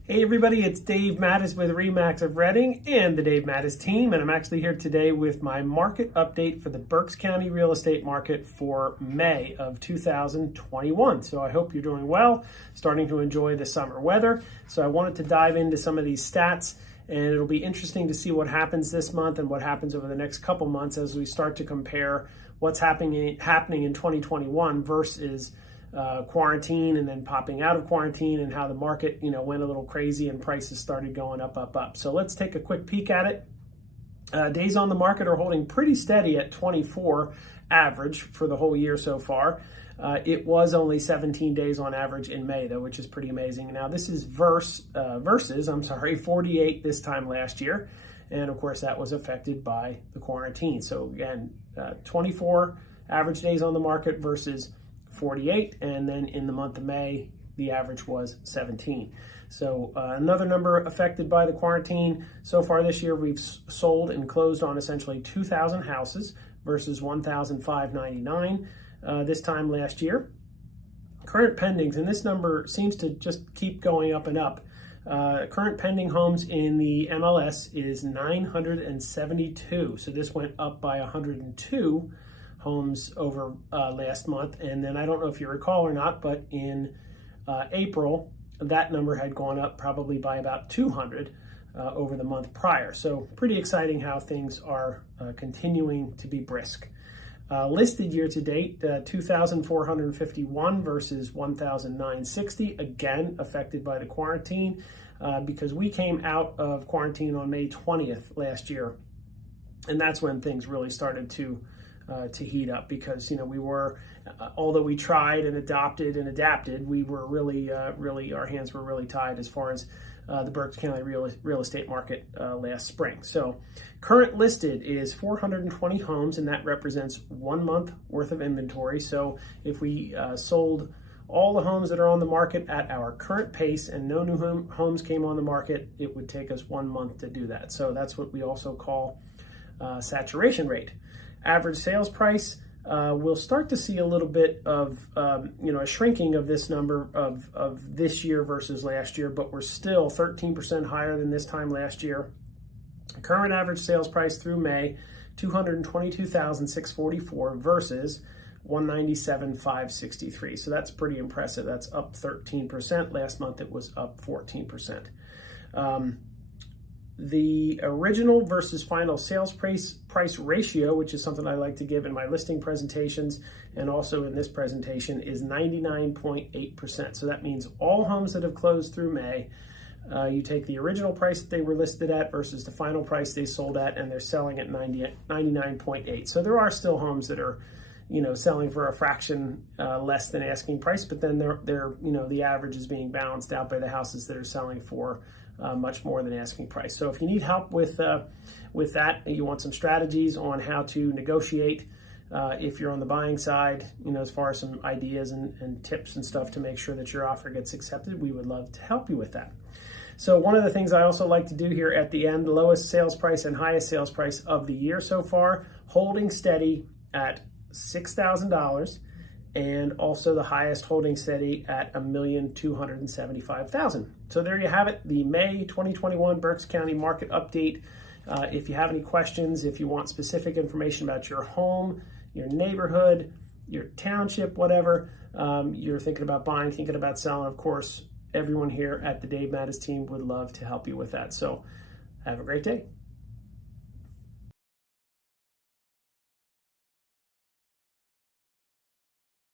Hey everybody, it's Dave Mattis with RE/MAX of Reading and the Dave Mattis team, and I'm actually here today with my market update for the Berks County real estate market for May of 2021. So I hope you're doing well, starting to enjoy the summer weather. So I wanted to dive into some of these stats, and it'll be interesting to see what happens this month and what happens over the next couple months as we start to compare what's happening in 2021 versus quarantine and then popping out of quarantine, and how the market went a little crazy and prices started going up. So let's take a quick peek at it. Days on the market are holding pretty steady at 24 average for the whole year so far. It was only 17 days on average in May though, which is pretty amazing. Now this is versus 48 this time last year, and of course that was affected by the quarantine. So again, 24 average days on the market versus 48, and then in the month of May the average was 17. So another number affected by the quarantine. So far this year we've sold and closed on essentially 2,000 houses versus 1,599 this time last year. Current pendings, and this number seems to just keep going up and up. Current pending homes in the MLS is 972, so this went up by 102 homes over last month. And then I don't know if you recall or not, but in April that number had gone up probably by about 200 over the month prior. So pretty exciting how things are continuing to be brisk. Listed year to date, 2,451 versus 1,960, again affected by the quarantine, because we came out of quarantine on May 20th last year, and that's when things really started to heat up, because we were, although we tried and adapted, we were really our hands were really tied as far as the Berks County real estate market last spring. So current listed is 420 homes, and that represents 1 month worth of inventory. So if we sold all the homes that are on the market at our current pace and no new homes came on the market, it would take us 1 month to do that. So that's what we also call saturation rate. Average sales price, we'll start to see a little bit of a shrinking of this number of this year versus last year, but we're still 13% higher than this time last year. Current average sales price through May, $222,644 versus $197,563. So that's pretty impressive. That's up 13%. Last month it was up 14%. The original versus final sales price ratio, which is something I like to give in my listing presentations and also in this presentation, is 99.8%. So that means all homes that have closed through May, you take the original price that they were listed at versus the final price they sold at, and they're selling at 99.8. So there are still homes that are selling for a fraction less than asking price, but then they're the average is being balanced out by the houses that are selling for much more than asking price. So if you need help with that, you want some strategies on how to negotiate if you're on the buying side, as far as some ideas and tips and stuff to make sure that your offer gets accepted, we would love to help you with that. So one of the things I also like to do here at the end, lowest sales price and highest sales price of the year so far, holding steady at $6,000, and also the highest holding steady at $1,275,000. So there you have it, the May 2021 Berks County market update. If you have any questions, if you want specific information about your home, your neighborhood, your township, whatever, you're thinking about buying, thinking about selling, of course, everyone here at the Dave Mattis team would love to help you with that. So have a great day.